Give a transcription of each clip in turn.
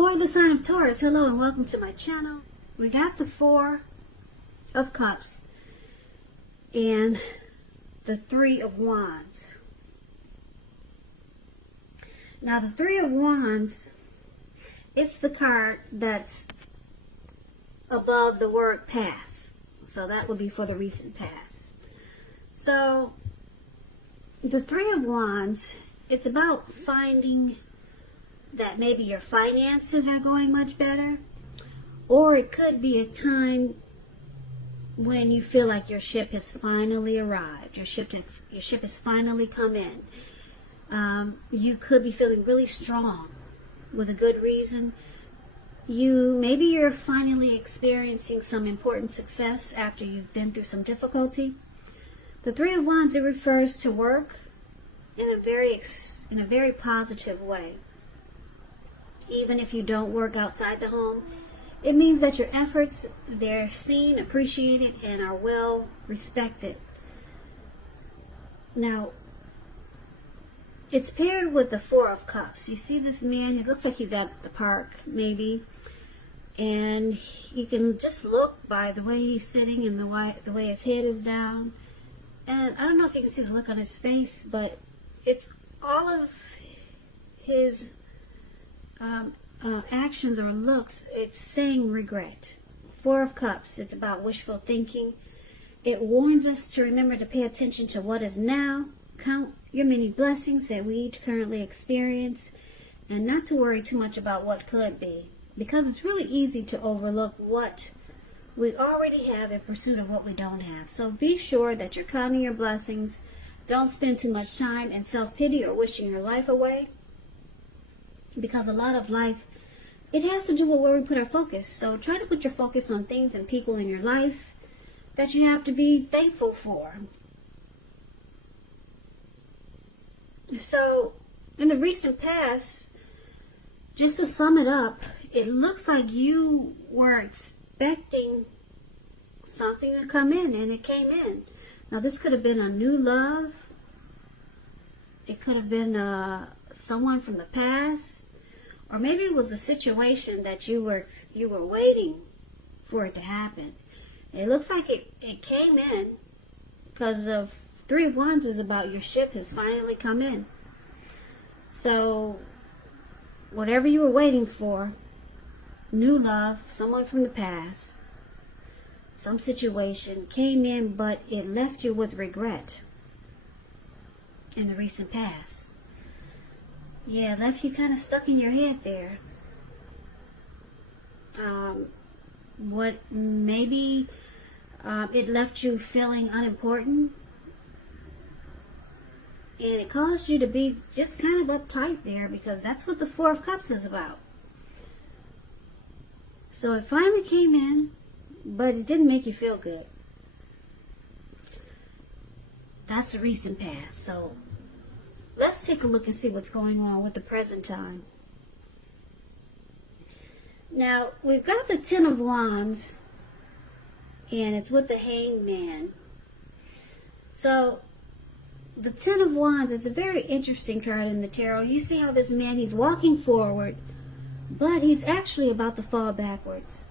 For the sign of Taurus, hello and welcome to my channel. We got the Four of Cups and the Three of Wands. Now the Three of Wands, it's the card that's above the word past. So that would be for the recent past. So the Three of Wands, it's about finding that maybe your finances are going much better, or it could be a time when you feel like your ship has finally arrived, your ship has finally come in. You could be feeling really strong with a good reason. Maybe you're finally experiencing some important success after you've been through some difficulty. The Three of Wands, it refers to work in a very positive way. Even if you don't work outside the home, it means that your efforts, they're seen, appreciated, and are well respected. Now, it's paired with the Four of Cups. You see this man, it looks like he's at the park, maybe. And you can just look by the way he's sitting and the way his head is down. And I don't know if you can see the look on his face, but it's all of his actions or looks, it's saying regret. Four of Cups, it's about wishful thinking. It warns us to remember to pay attention to what is now, count your many blessings that we each currently experience, and not to worry too much about what could be, because it's really easy to overlook what we already have in pursuit of what we don't have. So be sure that you're counting your blessings. Don't spend too much time in self-pity or wishing your life away, because a lot of life, it has to do with where we put our focus. So try to put your focus on things and people in your life that you have to be thankful for. So in the recent past, just to sum it up, it looks like you were expecting something to come in, and it came in. Now this could have been a new love. It could have been someone from the past, or maybe it was a situation that you were waiting for it to happen. It looks like it came in because of Three of Wands is about your ship has finally come in. So whatever you were waiting for, new love, someone from the past, some situation came in, but it left you with regret in the recent past. Yeah, it left you kind of stuck in your head there. It left you feeling unimportant, and it caused you to be just kind of uptight there, because that's what the Four of Cups is about. So it finally came in, but it didn't make you feel good. That's the recent past. So let's take a look and see what's going on with the present time. Now, we've got the Ten of Wands, and it's with the Hangman. So the Ten of Wands is a very interesting card in the tarot. You see how this man, he's walking forward, but he's actually about to fall backwards.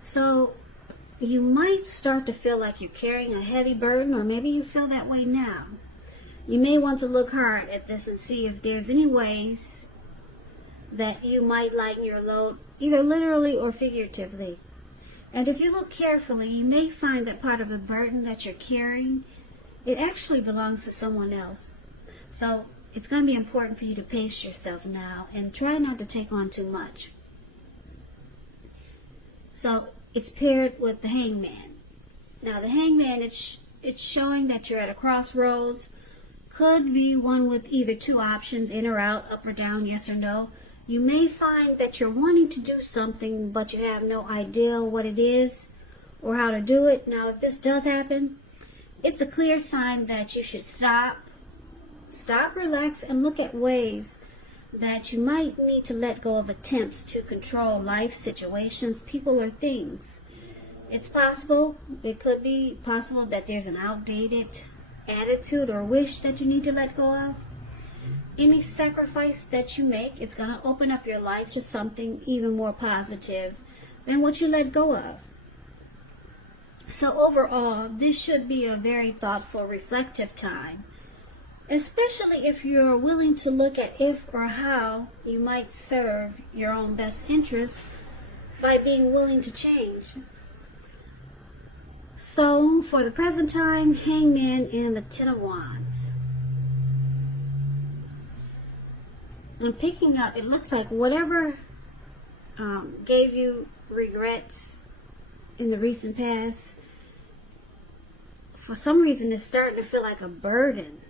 So you might start to feel like you're carrying a heavy burden, or maybe you feel that way now. You may want to look hard at this and see if there's any ways that you might lighten your load, either literally or figuratively. And if you look carefully, you may find that part of the burden that you're carrying, it actually belongs to someone else. So it's going to be important for you to pace yourself now and try not to take on too much. So it's paired with the Hangman. Now the Hangman, it's showing that you're at a crossroads. Could be one with either two options, in or out, up or down, yes or no. You may find that you're wanting to do something, but you have no idea what it is or how to do it. Now, if this does happen, it's a clear sign that you should stop, relax, and look at ways that you might need to let go of attempts to control life situations, people, or things. It's possible, it could be possible that there's an outdated attitude or wish that you need to let go of. any sacrifice that you make, it's going to open up your life to something even more positive than what you let go of. So overall, this should be a very thoughtful, reflective time, especially if you're willing to look at if or how you might serve your own best interests by being willing to change. So, for the present time, Hangman and the Ten of Wands. I'm picking up, it looks like whatever gave you regrets in the recent past, for some reason it's starting to feel like a burden.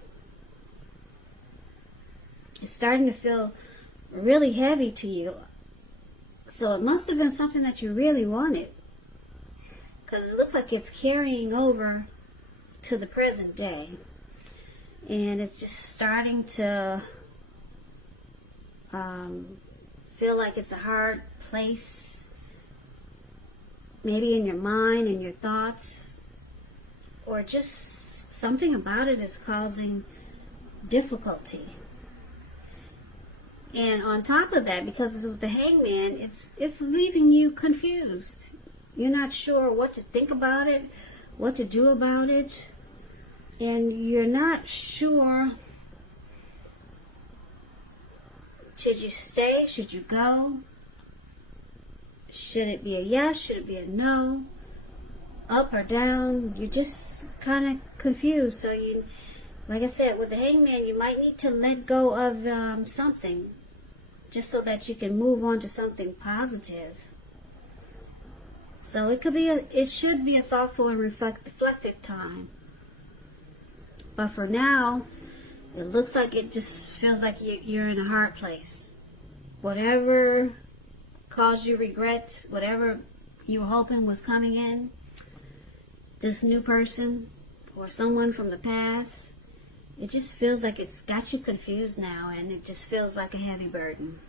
It's starting to feel really heavy to you. So it must have been something that you really wanted, because it looks like it's carrying over to the present day, and it's just starting to feel like it's a hard place, maybe in your mind and your thoughts, or just something about it is causing difficulty. And on top of that, because with the Hangman, it's leaving you confused. You're not sure what to think about it, what to do about it, and you're not sure, should you stay, should you go, should it be a yes, should it be a no, up or down. You're just kind of confused. So you, like I said, with the Hangman, you might need to let go of something, just so that you can move on to something positive. So it should be a thoughtful and reflective time. But for now, it looks like it just feels like you're in a hard place. Whatever caused you regret, whatever you were hoping was coming in, this new person or someone from the past, it just feels like it's got you confused now, and it just feels like a heavy burden.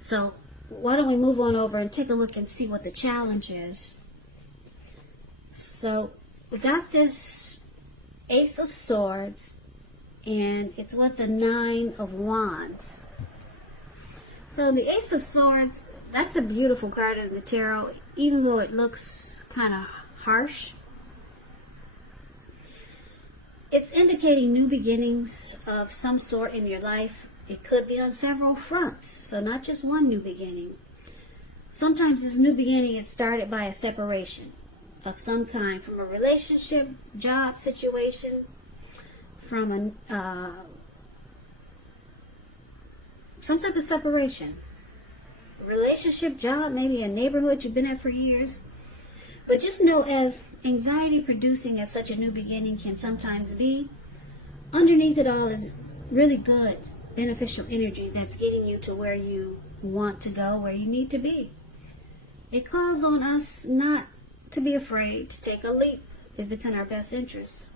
So why don't we move on over and take a look and see what the challenge is. So we got this Ace of Swords, and it's with the Nine of Wands. So the Ace of Swords, that's a beautiful card in the tarot, even though it looks kind of harsh. It's indicating new beginnings of some sort in your life. It could be on several fronts, so not just one new beginning. Sometimes this new beginning is started by a separation of some kind, from a relationship, job situation, from some type of separation. A relationship, job, maybe a neighborhood you've been at for years. But just know, as anxiety producing as such a new beginning can sometimes be, underneath it all is really good, beneficial energy that's getting you to where you want to go, where you need to be. It calls on us not to be afraid to take a leap if it's in our best interest.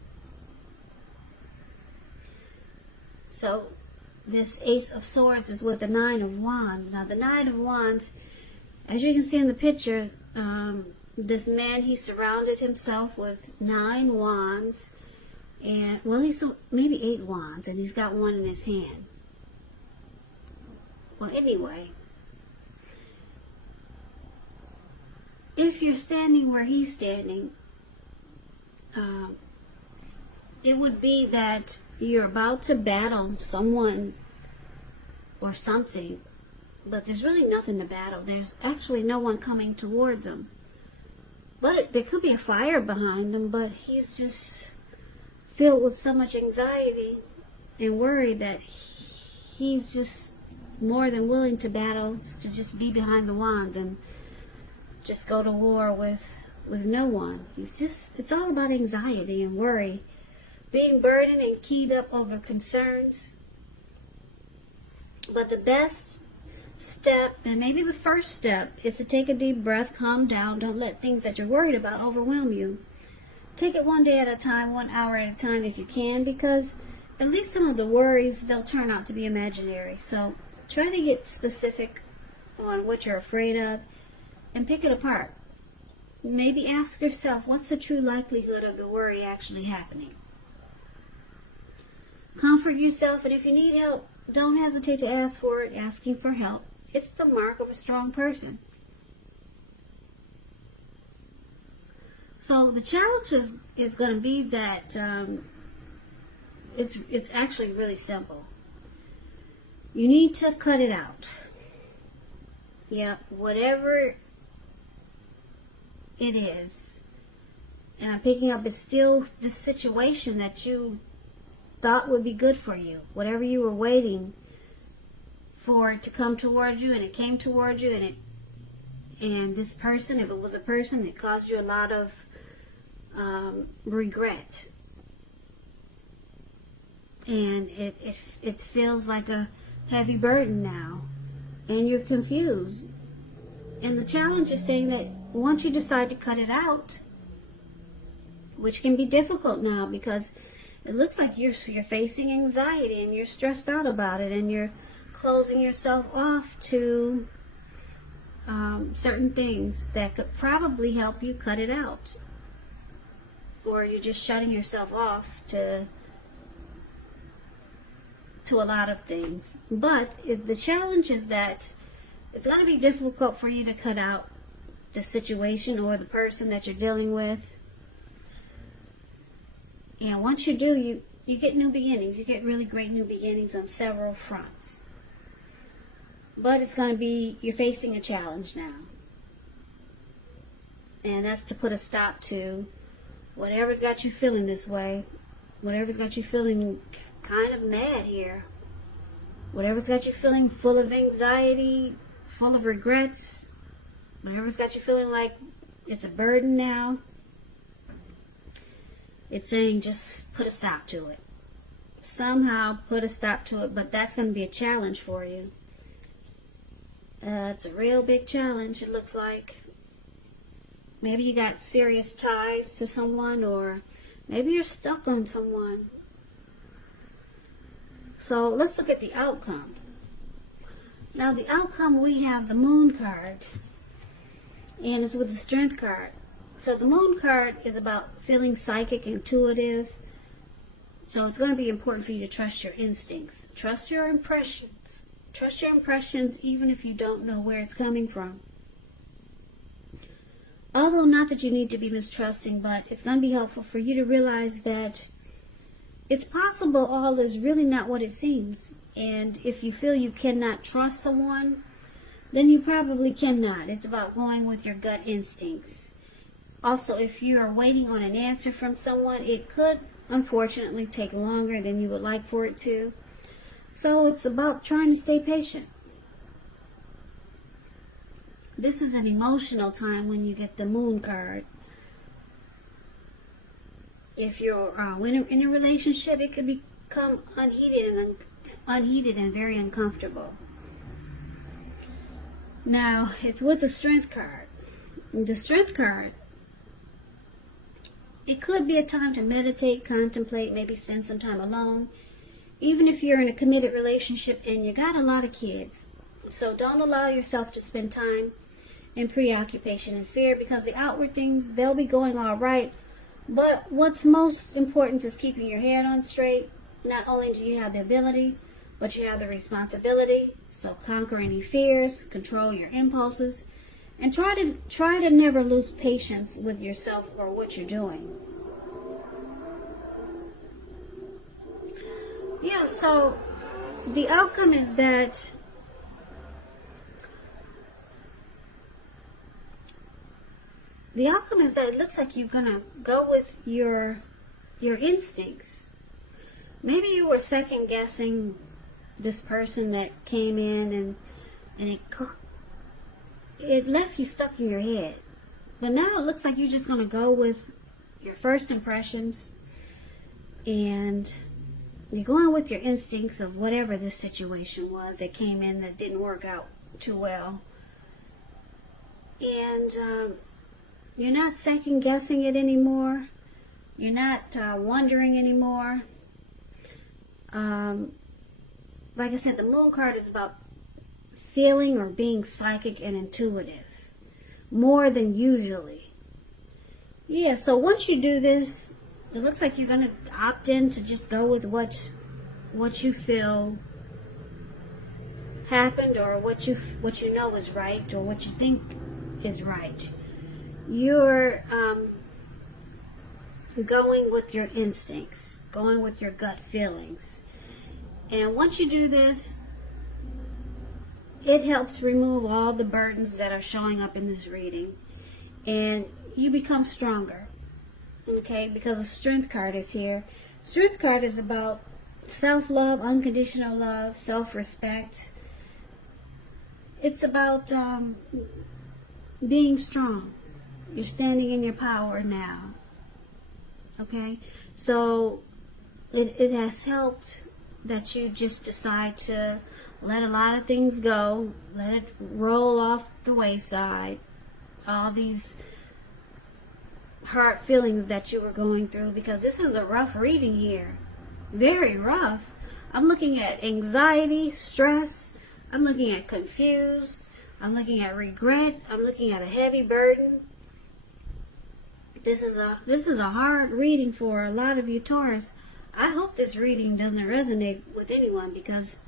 So this Ace of Swords is with the Nine of Wands. Now the Nine of Wands, as you can see in the picture, this man, he surrounded himself with 9 wands, and well, he's maybe 8 wands, and he's got one in his hand. Well, anyway, if you're standing where he's standing, it would be that you're about to battle someone or something, but there's really nothing to battle. There's actually no one coming towards him. But there could be a fire behind him, but he's just filled with so much anxiety and worry that he's just more than willing to battle, to just be behind the wands and just go to war with no one. It's all about anxiety and worry, being burdened and keyed up over concerns. But the best step, and maybe the first step, is to take a deep breath, calm down. Don't let things that you're worried about overwhelm you. Take it one day at a time, 1 hour at a time if you can, because at least some of the worries, they'll turn out to be imaginary. So try to get specific on what you're afraid of and pick it apart. Maybe ask yourself, what's the true likelihood of the worry actually happening? Comfort yourself, and if you need help, don't hesitate to ask for it. Asking for help, it's the mark of a strong person. So the challenge is going to be that it's actually really simple. You need to cut it out. Yeah, whatever it is. And I'm picking up, it's still the situation that you thought would be good for you. Whatever you were waiting for it to come towards you, and it came towards you, and this person, if it was a person, it caused you a lot of regret. And it feels like a heavy burden now. And you're confused. And the challenge is saying that once you decide to cut it out, which can be difficult now because it looks like you're facing anxiety and you're stressed out about it, and you're closing yourself off to certain things that could probably help you cut it out. Or you're just shutting yourself off to a lot of things. But the challenge is that it's going to be difficult for you to cut out the situation or the person that you're dealing with. And once you do, you get new beginnings. You get really great new beginnings on several fronts. But it's going to be, you're facing a challenge now. And that's to put a stop to whatever's got you feeling this way. Whatever's got you feeling kind of mad here. Whatever's got you feeling full of anxiety, full of regrets. Whatever's got you feeling like it's a burden now. It's saying just put a stop to it. Somehow put a stop to it, but that's going to be a challenge for you. It's a real big challenge, it looks like. Maybe you got serious ties to someone, or maybe you're stuck on someone. So let's look at the outcome. Now the outcome, we have the Moon card, and it's with the Strength card. So the Moon card is about feeling psychic, intuitive. So it's going to be important for you to trust your instincts. Trust your impressions. Trust your impressions even if you don't know where it's coming from. Although not that you need to be mistrusting, but it's going to be helpful for you to realize that it's possible all is really not what it seems. And if you feel you cannot trust someone, then you probably cannot. It's about going with your gut instincts. Also, if you are waiting on an answer from someone, it could unfortunately take longer than you would like for it to. So it's about trying to stay patient. This is an emotional time when you get the Moon card. If you're in a relationship, it could become unheated and very uncomfortable. Now, it's with the Strength card. The Strength card, it could be a time to meditate, contemplate, maybe spend some time alone. Even if you're in a committed relationship and you got a lot of kids. So don't allow yourself to spend time in preoccupation and fear, because the outward things, they'll be going all right. But what's most important is keeping your head on straight. Not only do you have the ability, but you have the responsibility. So conquer any fears, control your impulses, and try to never lose patience with yourself or what you're doing. Yeah, so the outcome is that it looks like you're gonna go with your instincts. Maybe you were second guessing this person that came in, and it left you stuck in your head. But now it looks like you're just gonna go with your first impressions, and you're going with your instincts of whatever this situation was that came in that didn't work out too well. And you're not second guessing it anymore. You're not wondering anymore. Like I said, the Moon card is about feeling or being psychic and intuitive more than usually. Yeah, so once you do this, it looks like you're going to opt in to just go with what what you feel happened, or what you know is right, or what you think is right. You're going with your instincts, going with your gut feelings. And once you do this, it helps remove all the burdens that are showing up in this reading, and you become stronger. Okay, because the Strength card is here. Strength card is about self-love, unconditional love, self-respect. It's about being strong. You're standing in your power now. Okay, so it has helped that you just decide to let a lot of things go, let it roll off the wayside, all these hard feelings that you were going through, because this is a rough reading here. Very rough. I'm looking at anxiety, stress. I'm looking at confused. I'm looking at regret. I'm looking at a heavy burden. This is a hard reading for a lot of you Taurus. I hope this reading doesn't resonate with anyone, because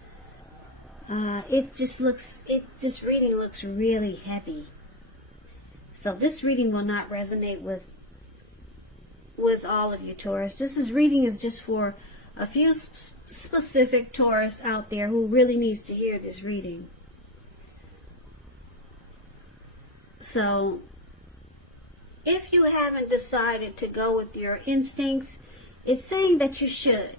this reading looks really heavy. So this reading will not resonate with all of you Taurus. Reading is just for a few specific Taurus out there who really needs to hear this reading. So if you haven't decided to go with your instincts, it's saying that you should.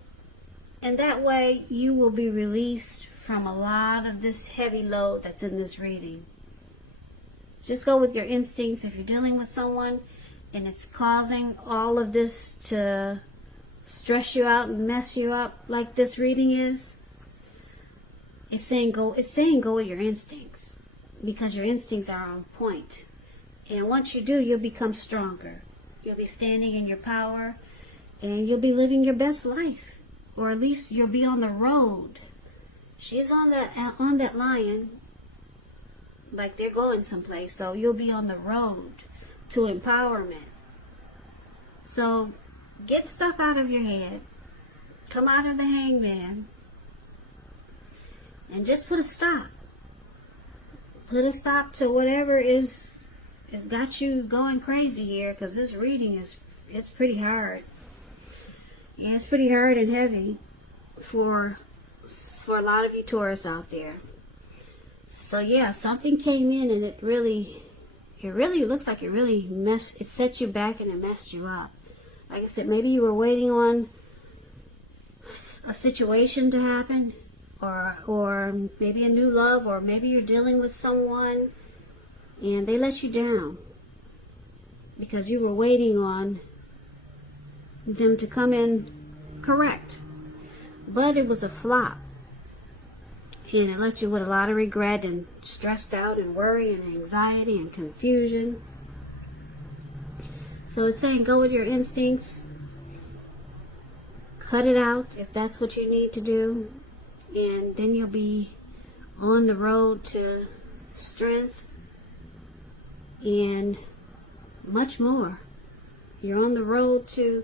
And that way you will be released from a lot of this heavy load that's in this reading. Just go with your instincts. If you're dealing with someone and it's causing all of this to stress you out and mess you up like this reading is, it's saying go with your instincts, because your instincts are on point. And once you do, you'll become stronger. You'll be standing in your power, and you'll be living your best life, or at least you'll be on the road. She's on that lion, like they're going someplace, so you'll be on the road to empowerment. So get stuff out of your head. Come out of the Hangman and just put a stop. Put a stop to whatever has got you going crazy here, because this reading it's pretty hard. Yeah, it's pretty hard and heavy for a lot of you Taurus out there. So yeah, something came in and it really looks like it set you back and it messed you up. Like I said, maybe you were waiting on a situation to happen, or maybe a new love, or maybe you're dealing with someone and they let you down because you were waiting on them to come in correct. But it was a flop, and it left you with a lot of regret and stressed out and worry and anxiety and confusion. So it's saying go with your instincts, cut it out if that's what you need to do, and then you'll be on the road to strength and much more. You're on the road to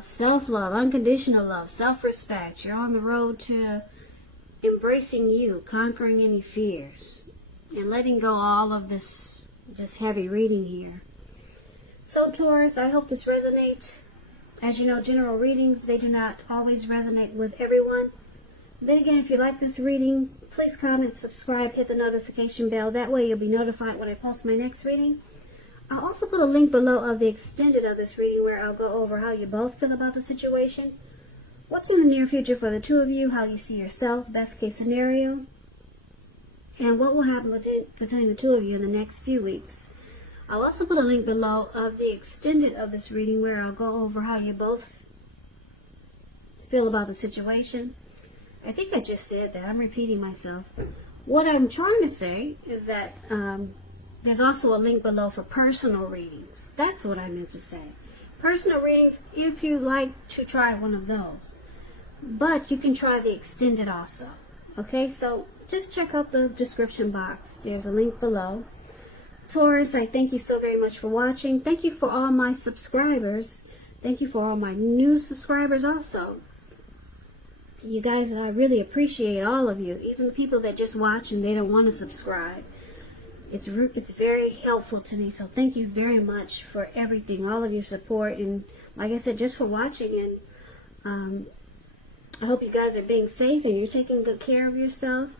self-love, unconditional love, self-respect. You're on the road to embracing you, conquering any fears, and letting go all of this heavy reading here. So Taurus, I hope this resonates. As you know, general readings, they do not always resonate with everyone. Then again, if you like this reading, please comment, subscribe, hit the notification bell. That way you'll be notified when I post my next reading. I'll also put a link below of the extended of this reading, where I'll go over how you both feel about the situation, what's in the near future for the two of you, how you see yourself, best case scenario, and what will happen between the two of you in the next few weeks. I'll also put a link below of the extended of this reading, where I'll go over how you both feel about the situation. I think I just said that. I'm repeating myself. What I'm trying to say is that there's also a link below for personal readings. That's what I meant to say. Personal readings, if you like to try one of those. But you can try the extended also. Okay, so just check out the description box. There's a link below. Taurus, I thank you so very much for watching. Thank you for all my subscribers. Thank you for all my new subscribers also. You guys, I really appreciate all of you, even the people that just watch and they don't want to subscribe. It's very helpful to me, so thank you very much for everything, all of your support, and like I said, just for watching. And I hope you guys are being safe and you're taking good care of yourself.